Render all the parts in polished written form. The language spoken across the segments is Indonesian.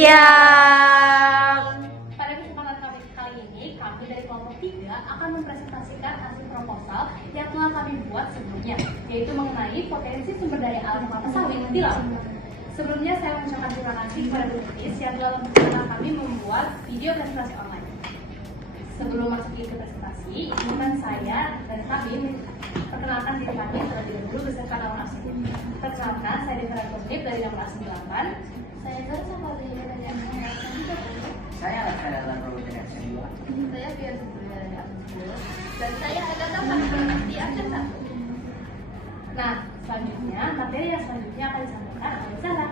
Siap. Pada kesempatan kali ini, kami dari kelompok 3 akan mempresentasikan hasil proposal yang telah kami buat sebelumnya, yaitu mengenai potensi sumber daya alam kelapa sawit di Lampung. Sebelumnya saya mengucapkan terima kasih kepada Bu Titis yang telah membantu kami membuat video presentasi online. Sebelum masuk ke presentasi, izinkan saya dan kami perkenalkan diri kami terlebih dahulu beserta nama asli. Perkenalkan, saya Devara Kosnip dari nomor asli 8. Saya Zara Sapari dari nomor asli 3. Saya adalah Robert dari Action 2. Saya Biar Sebulan dari Action 2. Dan saya Agatha Fahmi di Action 1. Nah, selanjutnya, materi yang selanjutnya akan disampaikan oleh Zara.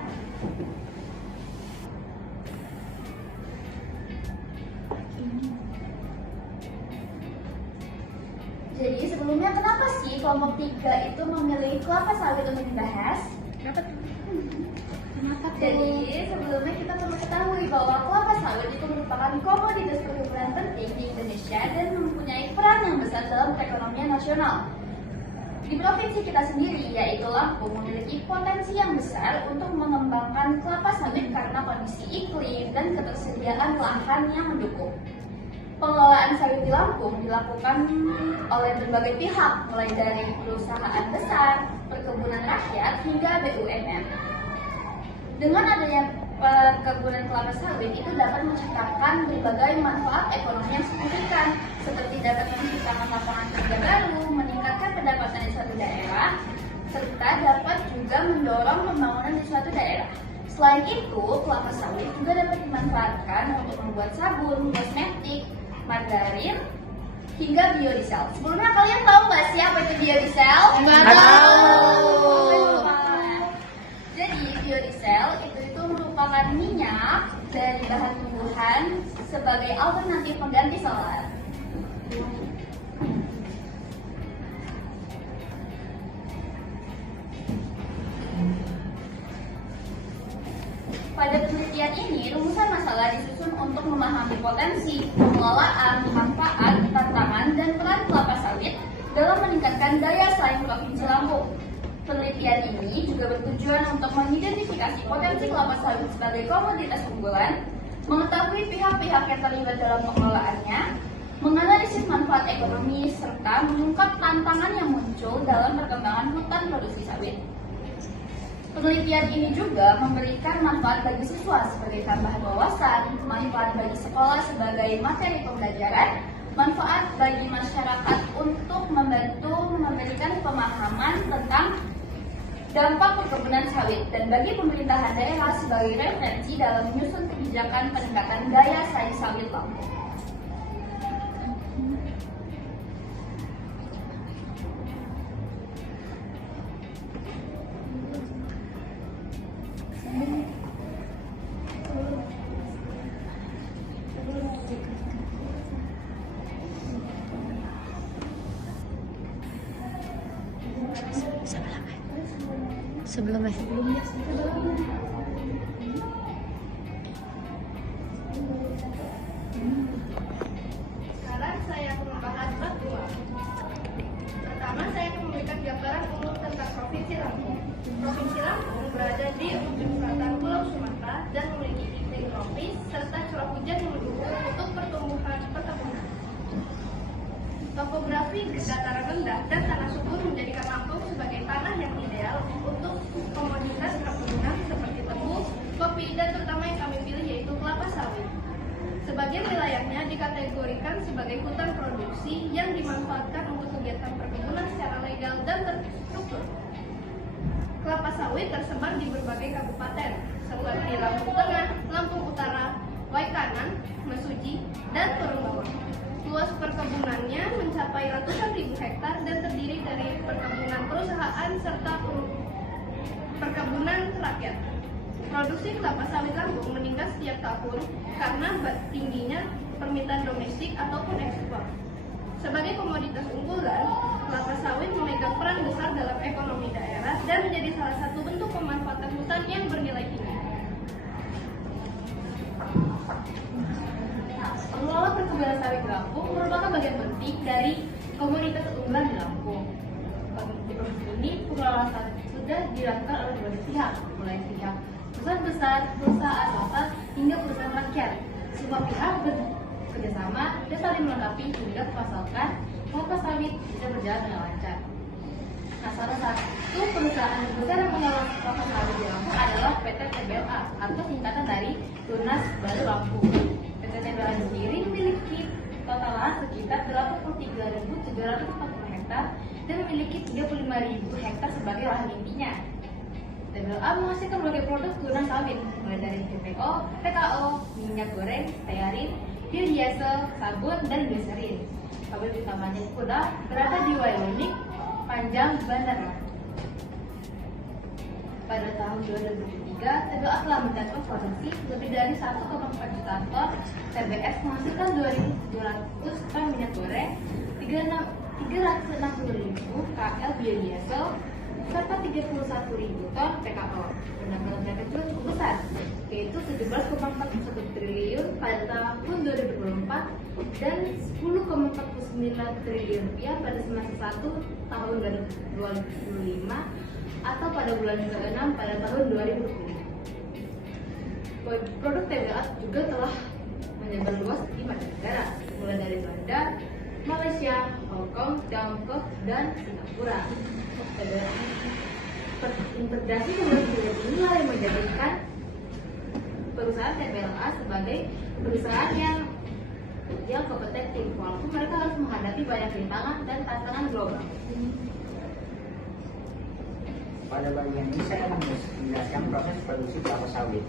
Jadi sebelumnya kenapa sih kelompok 3 itu memilih kelapa sawit untuk dibahas? Kenapa tuh? Jadi sebelumnya kita perlu ketahui bahwa kelapa sawit itu merupakan komoditas perkebunan penting di Indonesia dan mempunyai peran yang besar dalam perekonomian nasional. Di provinsi kita sendiri, yaitu Lampung, memiliki potensi yang besar untuk mengembangkan kelapa sawit karena kondisi iklim dan ketersediaan lahan yang mendukung. Pengelolaan sawit di Lampung dilakukan oleh berbagai pihak, mulai dari perusahaan besar, perkebunan rakyat, hingga BUMN. Dengan adanya perkebunan kelapa sawit itu dapat menciptakan berbagai manfaat ekonomi yang signifikan, seperti dapat menciptakan lapangan kerja baru, meningkatkan pendapatan di suatu daerah, serta dapat juga mendorong pembangunan di suatu daerah. Selain itu, kelapa sawit juga dapat dimanfaatkan untuk membuat sabun, kosmetik, margarin, hingga biodiesel. Sebelumnya kalian tahu nggak sih apa itu biodiesel? Nggak tahu. Jadi biodiesel itu merupakan minyak dari bahan tumbuhan sebagai alternatif pengganti solar. Pada penelitian ini, rumusan masalah disusun untuk memahami potensi, pengelolaan, manfaat, tantangan, dan peran kelapa sawit dalam meningkatkan daya saing Provinsi Lampung. Penelitian ini juga bertujuan untuk mengidentifikasi potensi kelapa sawit sebagai komoditas unggulan, mengetahui pihak-pihak yang terlibat dalam pengelolaannya, menganalisis manfaat ekonomi, serta mengungkap tantangan yang muncul dalam perkembangan hutan produksi sawit. Penelitian ini juga memberikan manfaat bagi siswa sebagai tambahan wawasan, manfaat bagi sekolah sebagai materi pembelajaran, manfaat bagi masyarakat untuk membantu memberikan pemahaman tentang dampak perkebunan sawit, dan bagi pemerintahan daerah sebagai referensi dalam menyusun kebijakan peningkatan daya saing sawit Lampung. Sebelumnya. Sekarang saya akan membahas bab 2. Pertama, saya akan memberikan gambaran umum tentang Provinsi Lampung. Provinsi Lampung berada di ujung selatan Pulau Sumatera dan memiliki iklim tropis serta curah hujan yang mendukung untuk pertumbuhan perkebunan. Topografi dataran rendah dan tanah subur menjadikan Lampung sebagai tanah yang ideal untuk komoditas perkebunan seperti tebu, kopi, dan terutama yang kami pilih yaitu kelapa sawit. Sebagian wilayahnya dikategorikan sebagai hutan produksi yang dimanfaatkan untuk kegiatan perkebunan secara legal dan terstruktur. Kelapa sawit tersebar di berbagai kabupaten seperti Lampung Tengah, Lampung Utara, Waikanan, Mesuji, dan Turun Bawang. Luas perkebunannya mencapai ratusan ribu hektar dan terdiri dari perkebunan perusahaan serta perkebunan rakyat. Produksi kelapa sawit Lampung meningkat setiap tahun karena tingginya permintaan domestik ataupun ekspor. Sebagai komoditas unggulan, kelapa sawit memegang peran besar dalam ekonomi daerah dan menjadi salah satu bentuk pemanfaatan hutan yang bernilai tinggi. Pengelola perkebunan sawit di Lampung merupakan bagian penting dari komoditas unggulan di Lampung. Di provinsi ini, pengelolaan sawit sudah dilakukan oleh berbagai pihak, mulai pihak perusahaan besar, perusahaan swasta, hingga perusahaan rakyat. Semua pihak bekerjasama dan saling melengkapi hingga pasokan kelapa sawit bisa berjalan dengan lancar. Nah, salah satu perusahaan terbesar yang mengelola kelapa sawit di Lampung adalah PT TBLA atau singkatan dari Tunas Baru Lampung. PT TBLA sendiri memiliki total lahan sekitar 83.740 hektar dan memiliki 35.000 hektar sebagai lahan intinya. TBLA menghasilkan berbagai produk tunas sawit, mulai dari CPO, PKO, minyak goreng, stearin, biodiesel, sabun, dan gliserin. Pabrik utamanya pula berada di Wyoming, Panjang, Bandara. Pada tahun 2003, TBLA telah mencatat produksi lebih dari 1,4 juta ton TBS, menghasilkan 2.700 ton minyak goreng, 360.000 KL biodiesel, serta 31.000 ton PKO. Pendapatan mereka juga cukup besar, yaitu 17,41 triliun pada tahun 2024 dan 10,49 triliun rupiah pada semester 1 tahun 2025 atau pada bulan ke-6 pada tahun 2020. Produk TBLA juga telah menyebar luas di banyak negara, mulai dari Belanda, Malaysia, Hong Kong, Tiongkok, dan Singapura. Integrasi teknologi inilah yang menjadikan perusahaan TBLA sebagai perusahaan yang kompetitif, walaupun mereka harus menghadapi banyak rintangan dan tantangan global. Pada bagian ini saya akan menjelaskan proses produksi kelapa sawit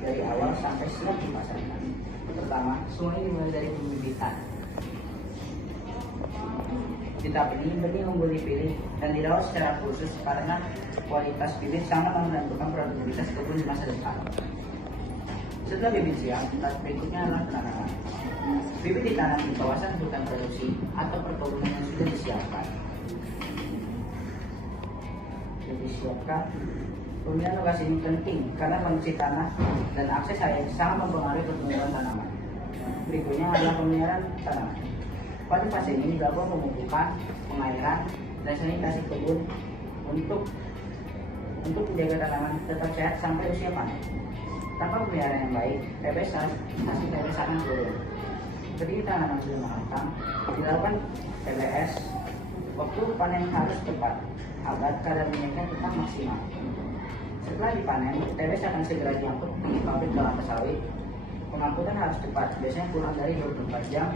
dari awal sampai siap dipasarkan. Pertama, semuanya dimulai dari pembibitan. Di tahap ini benih unggul dipilih dan dirawat secara khusus karena kualitas bibit sangat menentukan produktivitas kebun di masa depan. Setelah bibit siap, tahap berikutnya adalah penanaman. Bibit ditanam di kawasan hutan produksi atau perkebunan yang sudah disiapkan. Disiapkan. Pemilihan lokasi ini penting karena kondisi tanah dan akses air sangat mempengaruhi pertumbuhan tanaman. Berikutnya adalah pemeliharaan tanaman. Pada fase ini dilakukan pemupukan, pengairan, dan sanitasi kebun untuk menjaga tanaman tetap sehat sampai usia panen. Tanpa pemeliharaan yang baik, hasil TBS akan turun. Ketika tanaman sudah matang, dilakukan TBS. Waktu panen harus tepat agar kadar minyaknya tetap maksimal. Setelah dipanen, TBS akan segera diangkut di pabrik kelapa sawit. Pengangkutan harus cepat, biasanya kurang dari 24 jam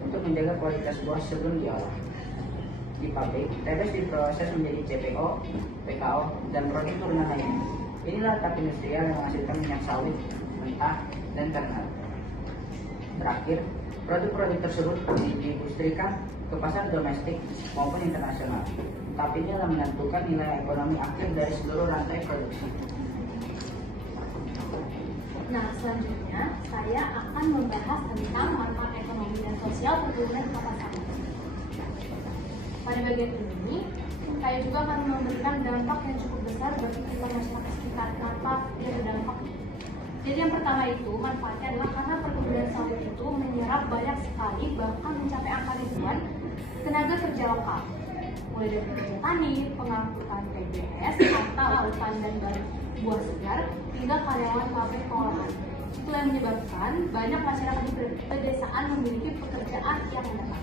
untuk menjaga kualitas buah sebelum diolah. Di pabrik, TBS diproses menjadi CPO, PKO, dan produk turunan lainnya. Inilah tahap industrial yang menghasilkan minyak sawit, mentah, dan kernel. Terakhir, produk-produk tersebut diindustrikan ke pasar domestik maupun internasional. Tahap ini adalah menentukan nilai ekonomi akhir dari seluruh rantai produksi. Nah, selanjutnya saya akan membahas tentang manfaat ekonomi dan sosial perkebunan kelapa sawit. Pada bagian ini, saya juga akan memberikan dampak yang cukup besar bagi kita masyarakat sekitar. Kenapa dia berdampak? Jadi yang pertama itu manfaatnya adalah karena perkebunan sawit itu menyerap banyak sekali, bahkan mencapai angka ribuan tenaga kerja lokal, mulai dari pekerja tani, pengangkutan TBS atau hutan dan buah segar, hingga karyawan pabrik pengolahan. Itu yang menyebabkan banyak masyarakat di pedesaan memiliki pekerjaan yang mendapat.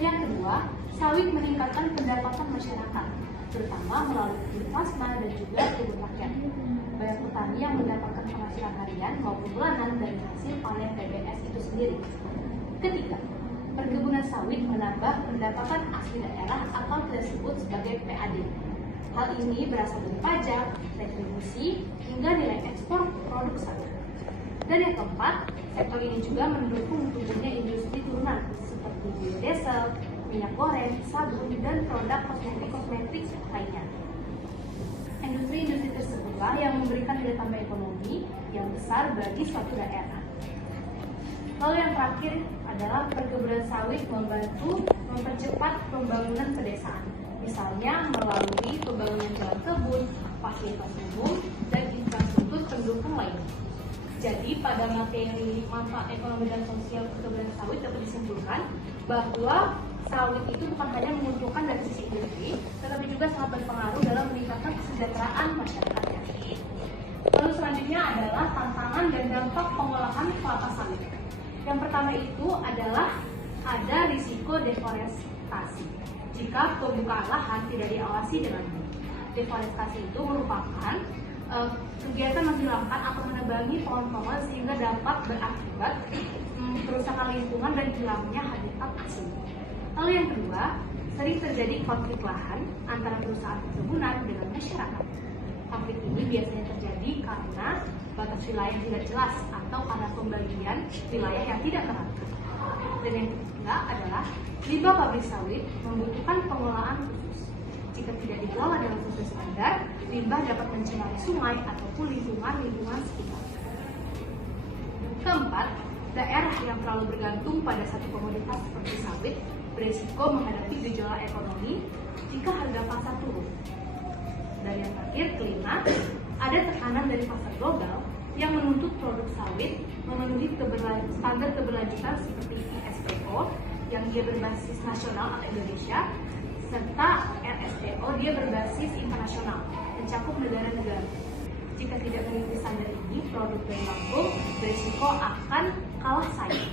Yang kedua, sawit meningkatkan pendapatan masyarakat, terutama melalui kebun plasma dan juga kebun rakyat. Banyak petani yang mendapatkan penghasilan harian maupun bulanan dari hasil panen TBS itu sendiri. Ketiga, perkebunan sawit menambah pendapatan asli daerah atau disebut sebagai PAD. Hal ini berasal dari pajak, retribusi, hingga nilai ekspor produk sawit. Dan yang keempat, sektor ini juga mendukung tumbuhnya industri turunan seperti biodiesel, minyak goreng, sabun, dan produk kosmetik lainnya. Industri-industri tersebutlah yang memberikan nilai tambah ekonomi yang besar bagi suatu daerah. Lalu yang terakhir adalah perkebunan sawit membantu mempercepat pembangunan pedesaan, misalnya melalui pembangunan jalan kebun, fasilitas umum, dan infrastruktur pendukung lainnya. Jadi pada materi manfaat ekonomi dan sosial perkebunan sawit dapat disimpulkan bahwa sawit itu bukan hanya menguntungkan dari sisi industri, tetapi juga sangat berpengaruh dalam meningkatkan kesejahteraan masyarakatnya. selanjutnya adalah tantangan dan dampak pengolahan kelapa sawit. Yang pertama itu adalah ada risiko deforestasi jika pembukaan lahan tidak diawasi dengan baik. Deforestasi itu merupakan kegiatan menghilangkan atau menebangi pohon-pohon sehingga dapat berakibat kerusakan lingkungan dan hilangnya habitat asli. Lalu yang kedua, sering terjadi konflik lahan antara perusahaan perkebunan dengan masyarakat. Konflik ini biasanya terjadi karena batas wilayah tidak jelas atau karena pembagian wilayah yang tidak teratur. Dan yang ketiga adalah limbah pabrik sawit membutuhkan pengolahan khusus. Jika tidak dikelola dalam proses standar, limbah dapat mencemari sungai ataupun lingkungan sekitar. Keempat, daerah yang terlalu bergantung pada satu komoditas seperti sawit berisiko menghadapi gejolak ekonomi jika harga pasar turun. Dan yang terakhir, kelima, ada tekanan dari pasar global yang menuntut produk sawit memenuhi standar keberlanjutan seperti ISPO yang dia berbasis nasional atau Indonesia, serta RSPO dia berbasis internasional, mencakup negara-negara. Jika tidak mengikuti standar ini, produk dari Lampung berisiko akan kalah saing.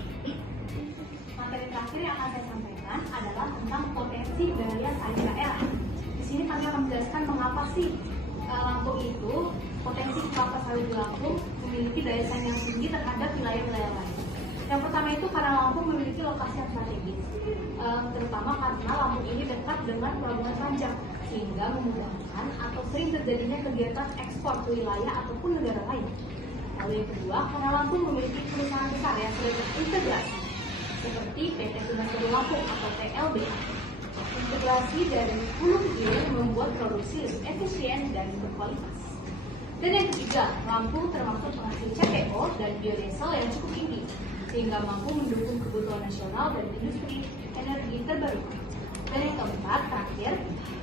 Materi terakhir yang akan saya sampaikan adalah tentang potensi daya saing daerah. Di sini kami akan menjelaskan mengapa sih Lampung itu, potensi kelapa sawit di Lampung memiliki daya saing yang tinggi terhadap wilayah-wilayah lain. Yang pertama itu karena Lampung memiliki lokasi yang strategis, terutama karena Lampung ini dekat dengan pelabuhan Panjang, sehingga memudahkan atau sering terjadinya kegiatan ekspor ke wilayah ataupun negara lain. Lalu yang kedua, karena Lampung memiliki perusahaan besar yang sudah terintegrasi, seperti PT Tunas Baru Lampung atau PLBA. Integrasi dari hulu ke hilir membuat produksi lebih efisien dan berkualitas. Dan yang ketiga, Lampung termasuk penghasil CPO dan biodiesel yang cukup tinggi, sehingga mampu mendukung kebutuhan nasional dan industri energi terbarukan. Dan yang keempat, terakhir,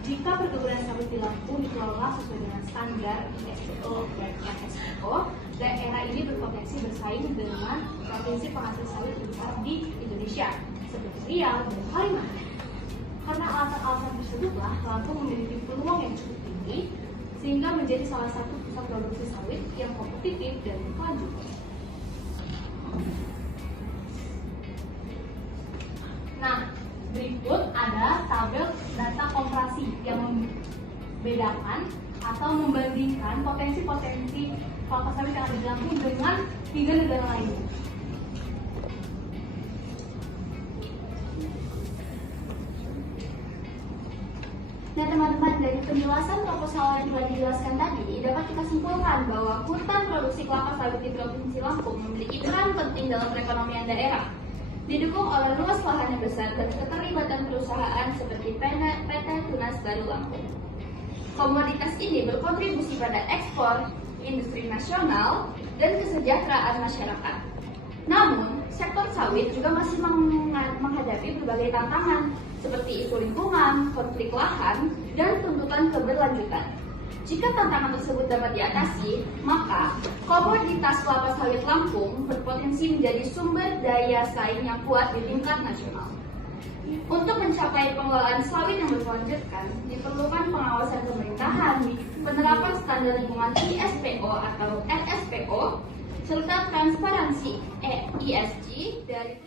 jika perkebunan sawit di Lampung dikelola sesuai dengan standar ISPO dan RSPO, daerah ini berpotensi bersaing dengan provinsi penghasil sawit terbesar di Indonesia, seperti Riau dan Kalimantan. Karena alasan-alasan tersebutlah, Lampung memiliki peluang yang cukup tinggi, sehingga menjadi salah satu pusat produksi sawit yang kompetitif dan berkelanjutan. Nah, berikut ada tabel data komparasi yang membedakan atau membandingkan potensi-potensi kelapa sawit yang ada di Lampung dengan 3 negara lainnya. Nah teman-teman, dari penjelasan proposal yang telah dijelaskan tadi, dapat kita simpulkan bahwa hutan produksi kelapa sawit di Provinsi Lampung memiliki peran penting dalam perekonomian daerah. Didukung oleh luas lahan yang besar dan keterlibatan perusahaan seperti PT Tunas Baru Lampung. Komoditas ini berkontribusi pada ekspor, industri nasional, dan kesejahteraan masyarakat. Namun, sektor sawit juga masih menghadapi berbagai tantangan seperti isu lingkungan, konflik lahan, dan tuntutan keberlanjutan. Jika tantangan tersebut dapat diatasi, maka komoditas kelapa sawit Lampung berpotensi menjadi sumber daya saing yang kuat di tingkat nasional. Untuk mencapai pengelolaan sawit yang berkelanjutan, diperlukan pengawasan pemerintahan, penerapan standar lingkungan ISPO atau RSPO, serta transparansi ESG dari